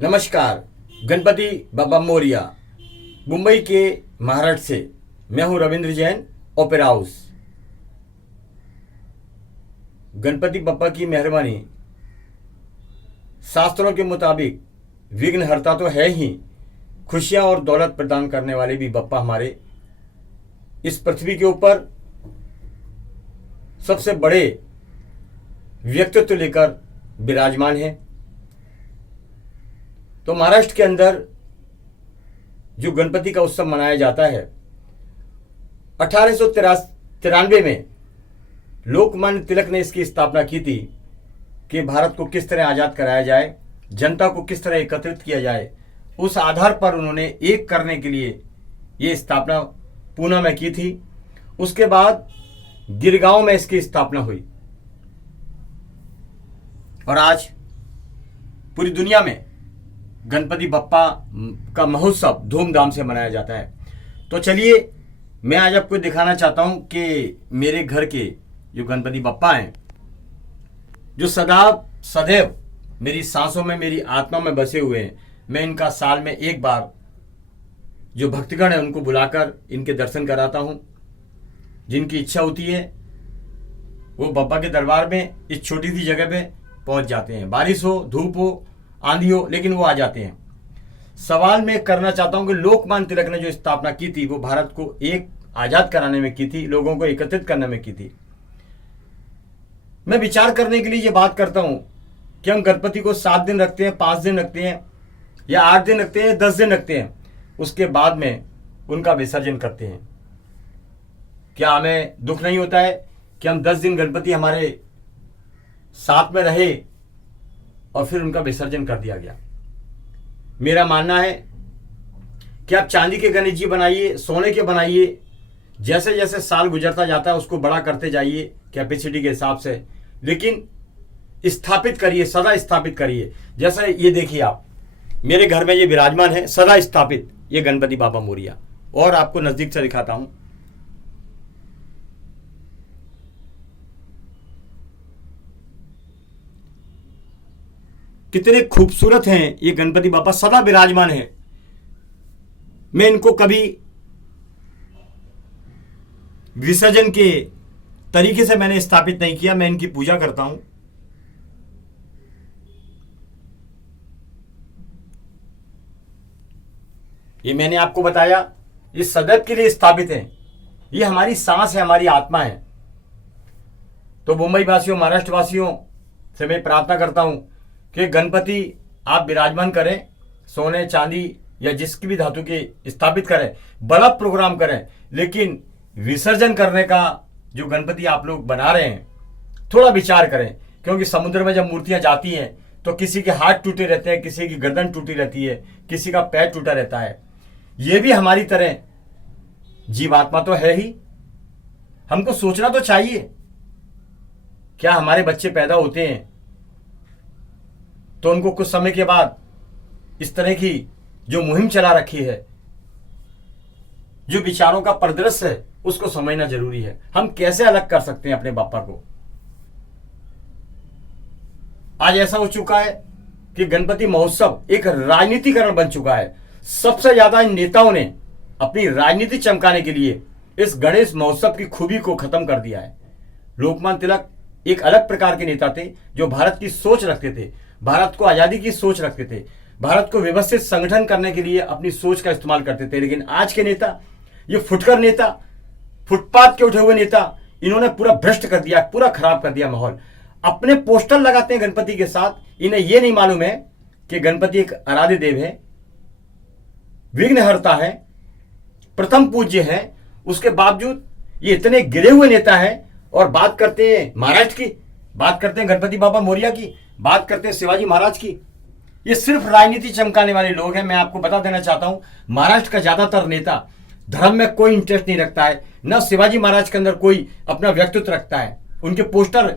नमस्कार। गणपति बाबा मोरिया, मुंबई के महाराष्ट्र से मैं हूं रविंद्र जैन, ओपेरा हाउस। गणपति बप्पा की मेहरबानी, शास्त्रों के मुताबिक विघ्नहर्ता तो है ही, खुशियां और दौलत प्रदान करने वाले भी बप्पा हमारे इस पृथ्वी के ऊपर सबसे बड़े व्यक्तित्व लेकर विराजमान हैं। तो महाराष्ट्र के अंदर जो गणपति का उत्सव मनाया जाता है, 1893 में लोकमान्य तिलक ने इसकी स्थापना की थी कि भारत को किस तरह आज़ाद कराया जाए, जनता को किस तरह एकत्रित किया जाए। उस आधार पर उन्होंने एक करने के लिए ये स्थापना पूना में की थी। उसके बाद गिरगांव में इसकी स्थापना हुई और आज पूरी दुनिया में गणपति बप्पा का महोत्सव धूमधाम से मनाया जाता है। तो चलिए, मैं आज आपको दिखाना चाहता हूं कि मेरे घर के जो गणपति बप्पा हैं, जो सदैव मेरी सांसों में, मेरी आत्मा में बसे हुए हैं। मैं इनका साल में एक बार जो भक्तगण है उनको बुलाकर इनके दर्शन कराता हूं। जिनकी इच्छा होती है वो बप्पा के दरबार में इस छोटी सी जगह पे पहुंच जाते हैं। बारिश हो, धूप हो, आंधी हो, लेकिन वो आ जाते हैं। सवाल मैं करना चाहता हूं कि लोकमान्य तिलक ने जो स्थापना की थी वो भारत को एक आजाद कराने में की थी, लोगों को एकत्रित करने में की थी। मैं विचार करने के लिए ये बात करता हूं कि हम गणपति को 7 दिन रखते हैं, 5 दिन रखते हैं, या 8 दिन रखते हैं, 10 दिन रखते हैं, उसके बाद में उनका विसर्जन करते हैं। क्या हमें दुख नहीं होता है कि हम 10 दिन गणपति हमारे साथ में रहे और फिर उनका विसर्जन कर दिया गया? मेरा मानना है कि आप चांदी के गणेश जी बनाइए, सोने के बनाइए, जैसे जैसे साल गुजरता जाता है उसको बड़ा करते जाइए कैपेसिटी के हिसाब से, लेकिन स्थापित करिए, सदा स्थापित करिए। जैसे ये देखिए, आप मेरे घर में ये विराजमान है, सदा स्थापित ये गणपति बाबा मोरिया। और आपको नजदीक से दिखाता हूं। कितने खूबसूरत हैं ये गणपति बाबा, सदा विराजमान है। मैं इनको कभी विसर्जन के तरीके से मैंने स्थापित नहीं किया, मैं इनकी पूजा करता हूं। ये मैंने आपको बताया, ये सदैव के लिए स्थापित है। ये हमारी सांस है, हमारी आत्मा है। तो मुंबई वासियों, महाराष्ट्र वासियों से मैं प्रार्थना करता हूं कि गणपति आप विराजमान करें, सोने चांदी या जिसकी भी धातु की स्थापित करें, बड़ा प्रोग्राम करें, लेकिन विसर्जन करने का जो गणपति आप लोग बना रहे हैं थोड़ा विचार करें। क्योंकि समुद्र में जब मूर्तियां जाती हैं तो किसी के हाथ टूटे रहते हैं, किसी की गर्दन टूटी रहती है, किसी का पैर टूटा रहता है। ये भी हमारी तरह जीवात्मा तो है ही। हमको सोचना तो चाहिए, क्या हमारे बच्चे पैदा होते हैं तो उनको कुछ समय के बाद इस तरह की जो मुहिम चला रखी है, जो विचारों का परिदृश्य है, उसको समझना जरूरी है। हम कैसे अलग कर सकते हैं अपने बापा को? आज ऐसा हो चुका है कि गणपति महोत्सव एक राजनीतिकरण बन चुका है। सबसे ज्यादा इन नेताओं ने अपनी राजनीति चमकाने के लिए इस गणेश महोत्सव की खूबी को खत्म कर दिया है। लोकमान्य तिलक एक अलग प्रकार के नेता थे जो भारत की सोच रखते थे, भारत को आजादी की सोच रखते थे, भारत को व्यवस्थित संगठन करने के लिए अपनी सोच का इस्तेमाल करते थे। लेकिन आज के नेता, ये फुटकर नेता, फुटपाथ के उठे हुए नेता, इन्होंने पूरा भ्रष्ट कर दिया, पूरा खराब कर दिया माहौल। अपने पोस्टर लगाते हैं गणपति के साथ, इन्हें यह नहीं मालूम है कि गणपति एक आराध्य देव है, विघ्नहर्ता है, प्रथम पूज्य है। उसके बावजूद ये इतने गिरे हुए नेता हैं और बात करते हैं महाराष्ट्र की, बात करते हैं गणपति बाबा मोरिया की, बात करते हैं शिवाजी महाराज की। ये सिर्फ राजनीति चमकाने वाले लोग हैं। मैं आपको बता देना चाहता हूं, महाराष्ट्र का ज्यादातर नेता धर्म में कोई इंटरेस्ट नहीं रखता है, न शिवाजी महाराज के अंदर कोई अपना व्यक्तित्व रखता है। उनके पोस्टर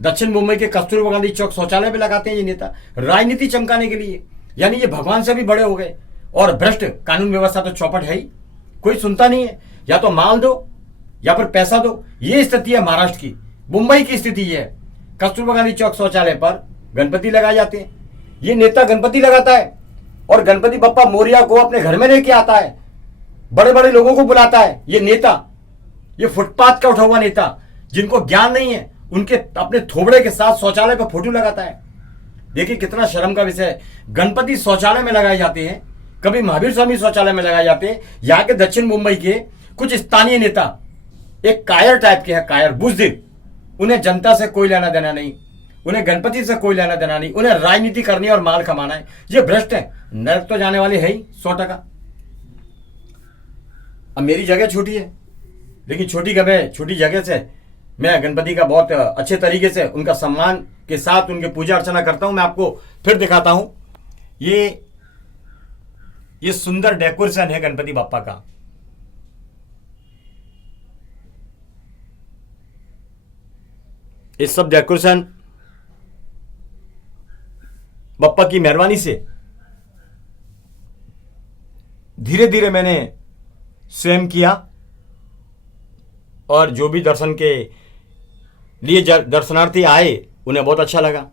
दक्षिण मुंबई के कस्तूरबा गांधी चौक शौचालय पे लगाते हैं ये नेता, राजनीति चमकाने के लिए। यानी ये भगवान से भी बड़े हो गए। और भ्रष्ट कानून व्यवस्था तो चौपट है ही, कोई सुनता नहीं है। या तो माल दो या फिर पैसा दो, ये स्थिति है महाराष्ट्र की। मुंबई की स्थिति ये है, कस्तूरबा गांधी चौक शौचालय पर गणपति लगाए जाते हैं। ये नेता गणपति लगाता है और गणपति बप्पा मोरिया को अपने घर में लेके आता है, बड़े बड़े लोगों को बुलाता है। ये नेता, ये फुटपाथ का उठा हुआ नेता, जिनको ज्ञान नहीं है, उनके अपने थोबड़े के साथ शौचालय पर फोटो लगाता है। देखिए कितना शर्म का विषय है। गणपति शौचालय में लगाए जाते हैं, कभी महावीर स्वामी शौचालय में लगाए जाते हैं। यहाँ के दक्षिण मुंबई के कुछ स्थानीय नेता एक कायर टाइप के हैं, कायर, बुज़दिल। उन्हें जनता से कोई लेना देना नहीं, उन्हें गणपति से कोई लेना देना नहीं, उन्हें राजनीति करनी है और माल कमाना है। ये भ्रष्ट है, नरक तो जाने वाले है ही 100%। अब मेरी जगह छोटी है, लेकिन छोटी जगह से मैं गणपति का बहुत अच्छे तरीके से उनका सम्मान के साथ उनके पूजा अर्चना करता हूं। मैं आपको फिर दिखाता हूं, ये सुंदर डेकोरेशन है गणपति बप्पा का। ये सब डेकोरेशन बप्पा की मेहरबानी से धीरे धीरे मैंने स्वयं किया, और जो भी दर्शन के लिए दर्शनार्थी आए उन्हें बहुत अच्छा लगा।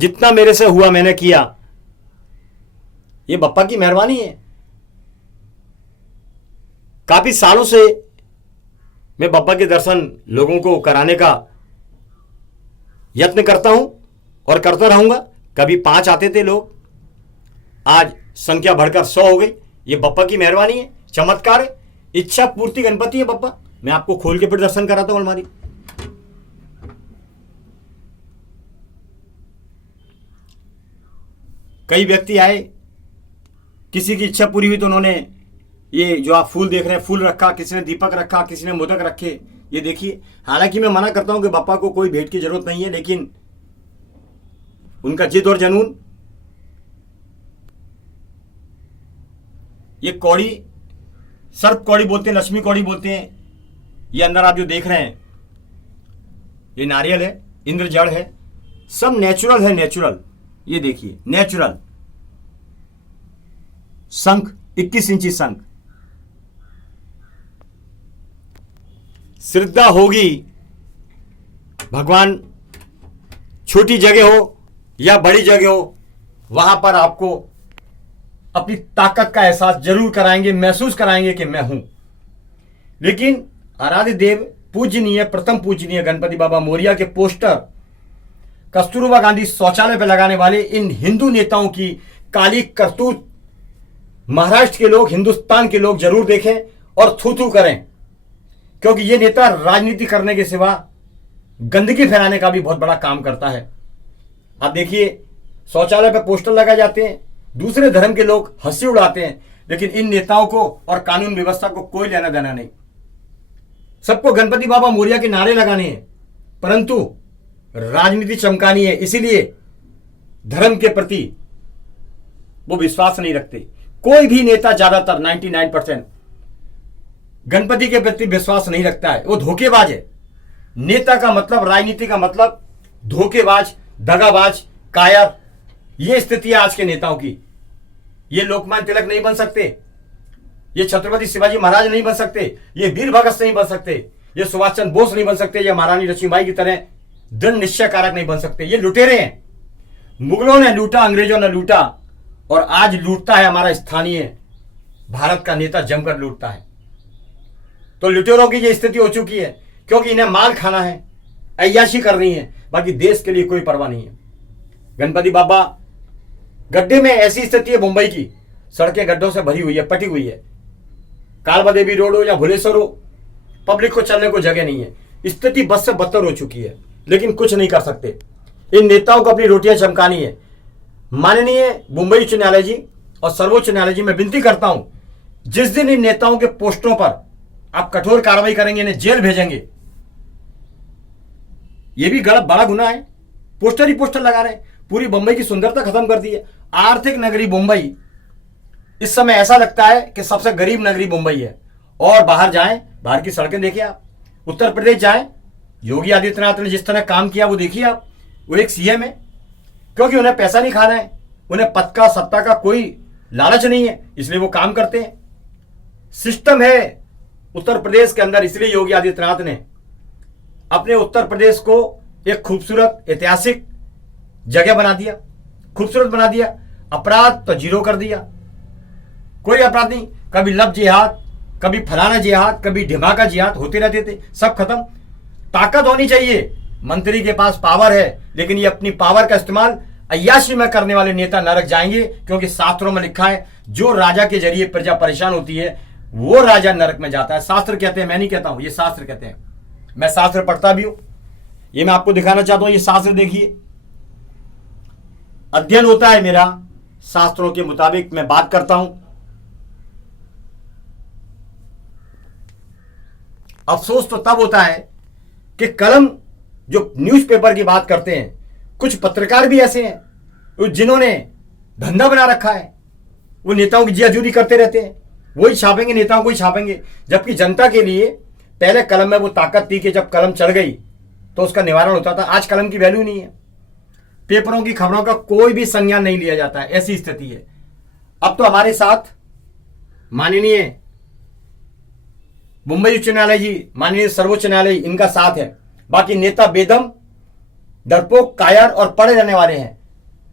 जितना मेरे से हुआ मैंने किया। ये बप्पा की मेहरबानी है। काफी सालों से मैं बप्पा के दर्शन लोगों को कराने का यत्न करता हूं और करता रहूंगा। कभी 5 आते थे लोग, आज संख्या बढ़कर 100 हो गई। ये बप्पा की मेहरबानी है, चमत्कार है, इच्छा पूर्ति गणपति है बप्पा। मैं आपको खोल के फिर दर्शन कराता हूं अलमारी। कई व्यक्ति आए, किसी की इच्छा पूरी हुई तो उन्होंने ये जो आप फूल देख रहे हैं, फूल रखा, किसी ने दीपक रखा, किसी ने मोदक रखे। ये देखिए, हालांकि मैं मना करता हूं कि बप्पा को कोई भेंट की जरूरत नहीं है, लेकिन उनका जिद और जुनून। ये कौड़ी, सर्प कौड़ी बोलते हैं, लक्ष्मी कौड़ी बोलते हैं। ये अंदर आप जो देख रहे हैं, ये नारियल है, इंद्र जड़ है, सब नेचुरल है, नेचुरल। ये देखिए, नेचुरल शंख, 21 इंची शंख। श्रद्धा होगी, भगवान छोटी जगह हो या बड़ी जगह हो, वहां पर आपको अपनी ताकत का एहसास जरूर कराएंगे, महसूस कराएंगे कि मैं हूं। लेकिन आराध्य देव, पूजनीय, प्रथम पूजनीय गणपति बाबा मोरिया के पोस्टर कस्तूरबा गांधी शौचालय पर लगाने वाले इन हिंदू नेताओं की काली करतूत महाराष्ट्र के लोग, हिंदुस्तान के लोग जरूर देखें और थू थू करें, क्योंकि ये नेता राजनीति करने के सिवा गंदगी फैलाने का भी बहुत बड़ा काम करता है। आप देखिए, शौचालय पर पोस्टर लगाए जाते हैं, दूसरे धर्म के लोग हंसी उड़ाते हैं, लेकिन इन नेताओं को और कानून व्यवस्था को कोई लेना देना नहीं। सबको गणपति बाबा मोरिया के नारे लगाने हैं, परंतु राजनीति चमकानी है, इसीलिए धर्म के प्रति वो विश्वास नहीं रखते। कोई भी नेता, ज्यादातर 99% गणपति के प्रति विश्वास नहीं रखता है, वो धोखेबाज है। नेता का मतलब, राजनीति का मतलब धोखेबाज, दगाबाज, कायर। ये स्थिति है आज के नेताओं की। ये लोकमान्य तिलक नहीं बन सकते, ये छत्रपति शिवाजी महाराज नहीं बन सकते, ये वीर भगत नहीं बन सकते, ये सुभाष चंद्र बोस नहीं बन सकते, ये महारानी लक्ष्मीबाई की तरह दृढ़ निश्चय कारक नहीं बन सकते। ये लुटेरे हैं। मुगलों ने लूटा, अंग्रेजों ने लूटा, और आज लूटता है हमारा स्थानीय भारत का नेता, जमकर लूटता है। तो लुटेरों की ये स्थिति हो चुकी है, क्योंकि इन्हें माल खाना है, अय्याशी करनी है, बाकी देश के लिए कोई परवाह नहीं है। गणपति बाबा गड्ढे में, ऐसी स्थिति है मुंबई की, सड़कें गड्ढों से भरी हुई है, पटी हुई है। कालबा देवी रोड हो या भुलेश्वर हो, पब्लिक को चलने को जगह नहीं है। स्थिति बद से बदतर हो चुकी है, लेकिन कुछ नहीं कर सकते। इन नेताओं को अपनी रोटियां चमकानी है। माननीय मुंबई उच्च न्यायालय जी और सर्वोच्च न्यायालय जी, मैं विनती करता हूं, जिस दिन इन नेताओं के पोस्टरों पर आप कठोर कार्रवाई करेंगे, इन्हें जेल भेजेंगे। यह भी गलत, बड़ा गुनाह है। पोस्टर ही पोस्टर लगा रहे हैं, पूरी मुंबई की सुंदरता खत्म कर दी है। आर्थिक नगरी मुंबई इस समय ऐसा लगता है कि सबसे गरीब नगरी मुंबई है। और बाहर जाएं, बाहर की सड़कें देखिए आप, उत्तर प्रदेश जाएं, योगी आदित्यनाथ ने जिस तरह काम किया वो देखिए आप। वो एक सीएम है, क्योंकि उन्हें पैसा नहीं खाना है, उन्हें पद का, सत्ता का कोई लालच नहीं है, इसलिए वो काम करते हैं। सिस्टम है उत्तर प्रदेश के अंदर, इसलिए योगी आदित्यनाथ ने अपने उत्तर प्रदेश को एक खूबसूरत ऐतिहासिक जगह बना दिया, खूबसूरत बना दिया। अपराध तो जीरो कर दिया, कोई अपराध नहीं। कभी लव जिहाद, कभी फलाना जिहाद, कभी ढिमाका जिहाद होते रहते थे, सब खत्म। ताकत होनी चाहिए, मंत्री के पास पावर है, लेकिन ये अपनी पावर का इस्तेमाल अय्याशी में करने वाले नेता नरक जाएंगे, क्योंकि शास्त्रों में लिखा है जो राजा के जरिए प्रजा परेशान होती है वो राजा नरक में जाता है। शास्त्र कहते हैं, मैं नहीं कहता हूं, ये शास्त्र कहते हैं। मैं शास्त्र पढ़ता भी हूं, ये मैं आपको दिखाना चाहता हूं। ये शास्त्र देखिए, अध्ययन होता है मेरा, शास्त्रों के मुताबिक मैं बात करता हूं। अफसोस तो तब होता है कि कलम जो न्यूज़पेपर की बात करते हैं, कुछ पत्रकार भी ऐसे हैं जिन्होंने धंधा बना रखा है, वो नेताओं की जियाजूरी करते रहते हैं, वही छापेंगे, नेताओं को ही छापेंगे। जबकि जनता के लिए पहले कलम में वो ताकत थी कि जब कलम चढ़ गई तो उसका निवारण होता था। आज कलम की वैल्यू नहीं है, पेपरों की खबरों का कोई भी संज्ञान नहीं लिया जाता है, ऐसी स्थिति है। अब तो हमारे साथ माननीय मुंबई उच्च न्यायालय जी, माननीय सर्वोच्च न्यायालय, इनका साथ है। बाकी नेता बेदम, डरपोक, कायर और पड़े रहने वाले हैं।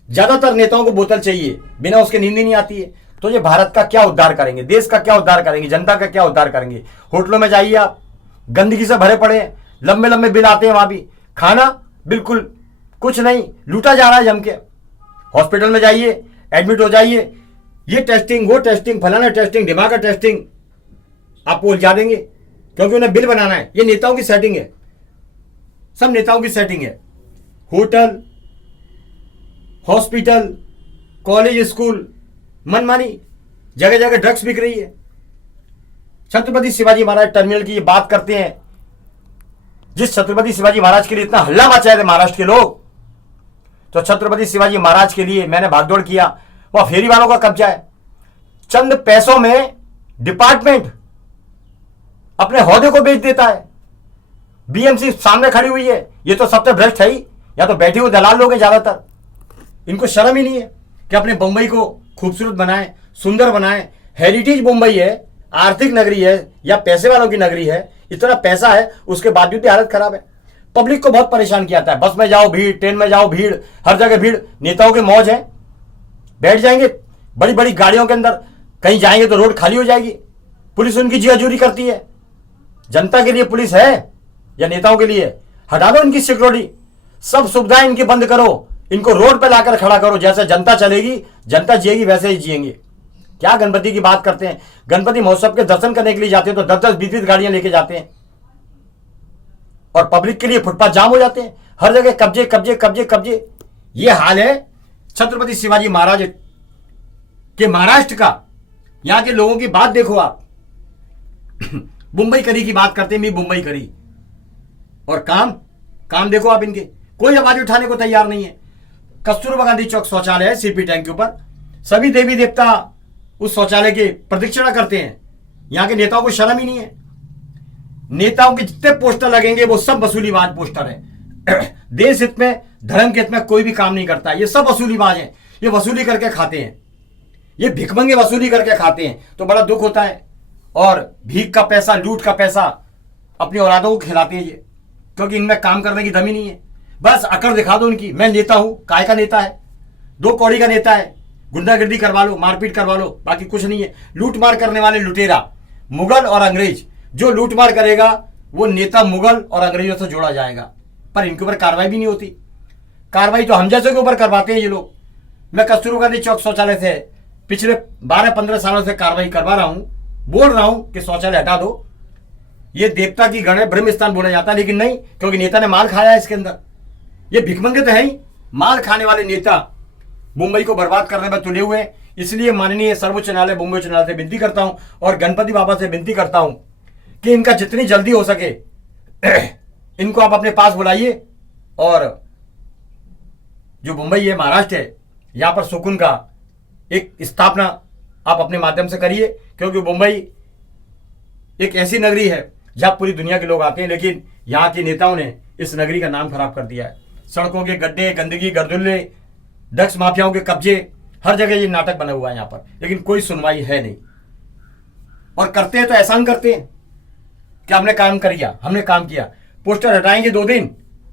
ज्यादातर नेताओं को बोतल चाहिए, बिना उसके नींद ही नहीं आती है। तो ये भारत का क्या उद्धार करेंगे, देश का क्या उद्धार करेंगे, जनता का क्या उद्धार करेंगे। होटलों में जाइए आप, गंदगी से भरे पड़े हैं, लंबे लंबे बिल आते हैं, वहां भी खाना बिल्कुल कुछ नहीं, लूटा जा रहा है जम के। हॉस्पिटल में जाइए, एडमिट हो जाइए, ये टेस्टिंग, वो टेस्टिंग, फलाना टेस्टिंग, दिमाग का टेस्टिंग, आपको उलझा देंगे, क्योंकि उन्हें बिल बनाना है। ये नेताओं की सेटिंग है, सब नेताओं की सेटिंग है। होटल, हॉस्पिटल, कॉलेज, स्कूल, मनमानी, जगह जगह ड्रग्स बिक रही है। छत्रपति शिवाजी महाराज टर्मिनल की ये बात करते हैं, जिस छत्रपति शिवाजी महाराज के लिए इतना हल्ला मचाए थे महाराष्ट्र के लोग, तो छत्रपति शिवाजी महाराज के लिए मैंने भागदौड़ किया। वह फेरी वालों का कब्जा है, चंद पैसों में डिपार्टमेंट अपने ओहदे को बेच देता है। बीएमसी सामने खड़ी हुई है, ये तो सबसे भ्रष्ट है ही, या तो बैठे हुए दलाल लोग हैं ज्यादातर। इनको शर्म ही नहीं है कि अपने मुंबई को खूबसूरत बनाए, सुंदर बनाए। हेरिटेज मुंबई है, आर्थिक नगरी है या पैसे वालों की नगरी है, इतना पैसा है, उसके बावजूद भी हालत खराब है। पब्लिक को बहुत परेशान किया जाता है। बस में जाओ भीड़, ट्रेन में जाओ भीड़, हर जगह भीड़। नेताओं के मौज है, बैठ जाएंगे बड़ी बड़ी गाड़ियों के अंदर, कहीं जाएंगे तो रोड खाली हो जाएगी, पुलिस उनकी जियाजूरी करती है। जनता के लिए पुलिस है या नेताओं के लिए? हटा दो इनकी सिक्योरिटी, सब सुविधाएं इनकी बंद करो, इनको रोड पे लाकर खड़ा करो। जैसे जनता चलेगी, जनता जिएगी, वैसे ही जिएंगे। क्या गणपति की बात करते हैं, गणपति महोत्सव के दर्शन करने के लिए जाते हैं तो 10-10, 20-20 गाड़ियां लेके जाते हैं, और पब्लिक के लिए फुटपाथ जाम हो जाते हैं। हर जगह कब्जे कब्जे कब्जे कब्जे। ये हाल है छत्रपति शिवाजी महाराज के महाराष्ट्र का। यहां के लोगों की बात देखो आप। मुंबई करी की बात करते हैं, मैं मुंबई करी, और काम देखो आप इनके, कोई आवाज उठाने को तैयार नहीं है। कस्तूरबा गांधी चौक शौचालय है सीपी टैंक के ऊपर, सभी देवी देवता उस शौचालय की प्रदक्षिणा करते हैं। यहां के नेताओं को शर्म ही नहीं है। नेताओं के जितने पोस्टर लगेंगे वो सब वसूलीबाज पोस्टर है। देश हित में, धर्म के हित में कोई भी काम नहीं करता, ये सब वसूलीबाज हैं। ये वसूली करके खाते हैं, ये भिखमंगे वसूली करके खाते हैं। तो बड़ा दुख होता है, और भीख का पैसा, लूट का पैसा अपनी औलादों को खिलाते हैं ये, क्योंकि इनमें काम करने की दम ही नहीं है। बस अकड़ दिखा दो इनकी, मैं नेता हूं। काय का नेता है? 2 कौड़ी का नेता है। गुंडागर्दी करवा लो, मारपीट करवा लो, बाकी कुछ नहीं है। लूट मार करने वाले लुटेरा, मुगल और अंग्रेज। जो लूट मार करेगा वो नेता मुगल और अंग्रेजों से जोड़ा जाएगा, पर इनके ऊपर कार्रवाई भी नहीं होती। कार्रवाई तो हम जैसे के ऊपर करवाते हैं ये लोग। मैं कस्तूरबा गांधी चौक शौचालय से पिछले 12-15 सालों से कार्रवाई करवा रहा हूं, बोल रहा हूं कि शौचालय हटा दो। ये देवता की गण है, ब्रह्म स्थान बोला जाता है, लेकिन नहीं, क्योंकि नेता ने माल खाया है इसके अंदर। ये भिखमंगे तो है ही, माल खाने वाले नेता मुंबई को बर्बाद करने में तुले हुए हैं। इसलिए माननीय सर्वोच्च न्यायालय, मुंबई उच्च न्यायालय से विनती करता हूं, और गणपति बाबा से विनती करता हूं कि इनका जितनी जल्दी हो सके इनको आप अपने पास बुलाइए, और जो मुंबई है, महाराष्ट्र है, यहां पर सुकून का एक स्थापना आप अपने माध्यम से करिए। क्योंकि मुंबई एक ऐसी नगरी है जहां पूरी दुनिया के लोग आते हैं, लेकिन यहां के नेताओं ने इस नगरी का नाम खराब कर दिया है। सड़कों के गड्ढे, गंदगी, गर्दुल्ले, ड्रग्स माफियाओं के कब्जे, हर जगह ये नाटक बना हुआ है यहाँ पर, लेकिन कोई सुनवाई है नहीं। और करते हैं तो एहसान करते हैं कि हमने काम कर दिया, हमने काम किया। पोस्टर हटाएंगे 2 दिन,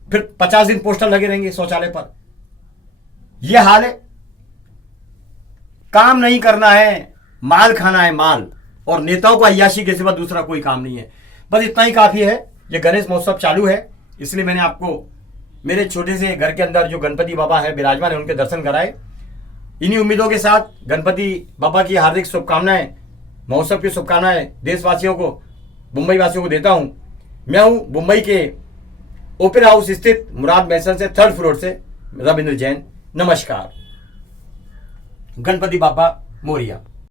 फिर 50 दिन पोस्टर लगे रहेंगे शौचालय पर। यह हाल है। काम नहीं करना है, माल खाना है, माल। और नेताओं को अय्याशी के सिवा दूसरा कोई काम नहीं है। बस इतना ही काफी है। ये गणेश महोत्सव चालू है, इसलिए मैंने आपको मेरे छोटे से घर के अंदर जो गणपति बाबा है विराजमान है उनके दर्शन कराए। इन्हीं उम्मीदों के साथ गणपति बाबा की हार्दिक शुभकामनाएं, महोत्सव की शुभकामनाएं देशवासियों को, मुंबई वासियों को देता हूं। मैं हूं मुंबई के ओपेरा हाउस स्थित मुराद मैसन से 3rd फ्लोर से रविंद्र जैन। नमस्कार। गणपति बाबा मोरिया।